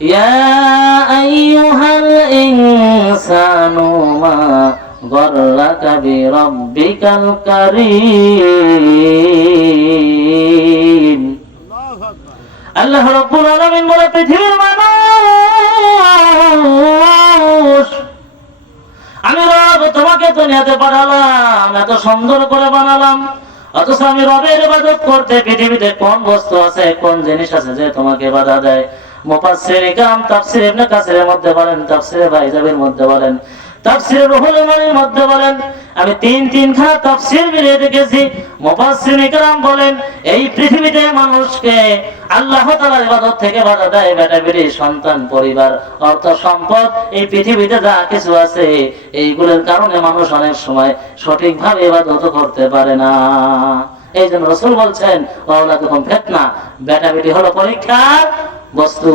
ইয়া আইয়ুহাল ইনসানু মা গররাকা বিরাব্বিকাল কারীম। আল্লাহ রাব্বুল আলামিন বলে, পৃথিবীর মানুষ, আমি রব তোমাকে দুনিয়াতে পাঠালাম, এত সুন্দর করে বানালাম, অথচ আমি রবের ইবাদত করতে পৃথিবীতে কোন বস্তু আছে, কোন জিনিস আছে যে তোমাকে বাধা দেয়? মুফাসসিরে কিরাম তাফসীর ইবনে কাসিরের মধ্যে বলেন, তাফসীরে বাইজাবির মধ্যে বলেন, তাফসীরে রুহুল মানির মধ্যে বলেন, আমি তিনখানা তাফসীর মিলিয়ে দেখেছি। মুফাসসিরে কিরাম বলেন, এই পৃথিবীতে মানুষকে আল্লাহ তাআলার ইবাদত থেকে বাধা দেয় বেটা বেটি, সন্তান, পরিবার, অর্থ, সম্পদ, এই পৃথিবীতে যা কিছু আছে এইগুলোর কারণে মানুষ অনেক সময় সঠিকভাবে ইবাদত করতে পারে না। এই জন্য রাসূল বলছেন, ওয়ালাদুকুম ফিতনা, বেটা বেটি হলো পরীক্ষার বস্তু।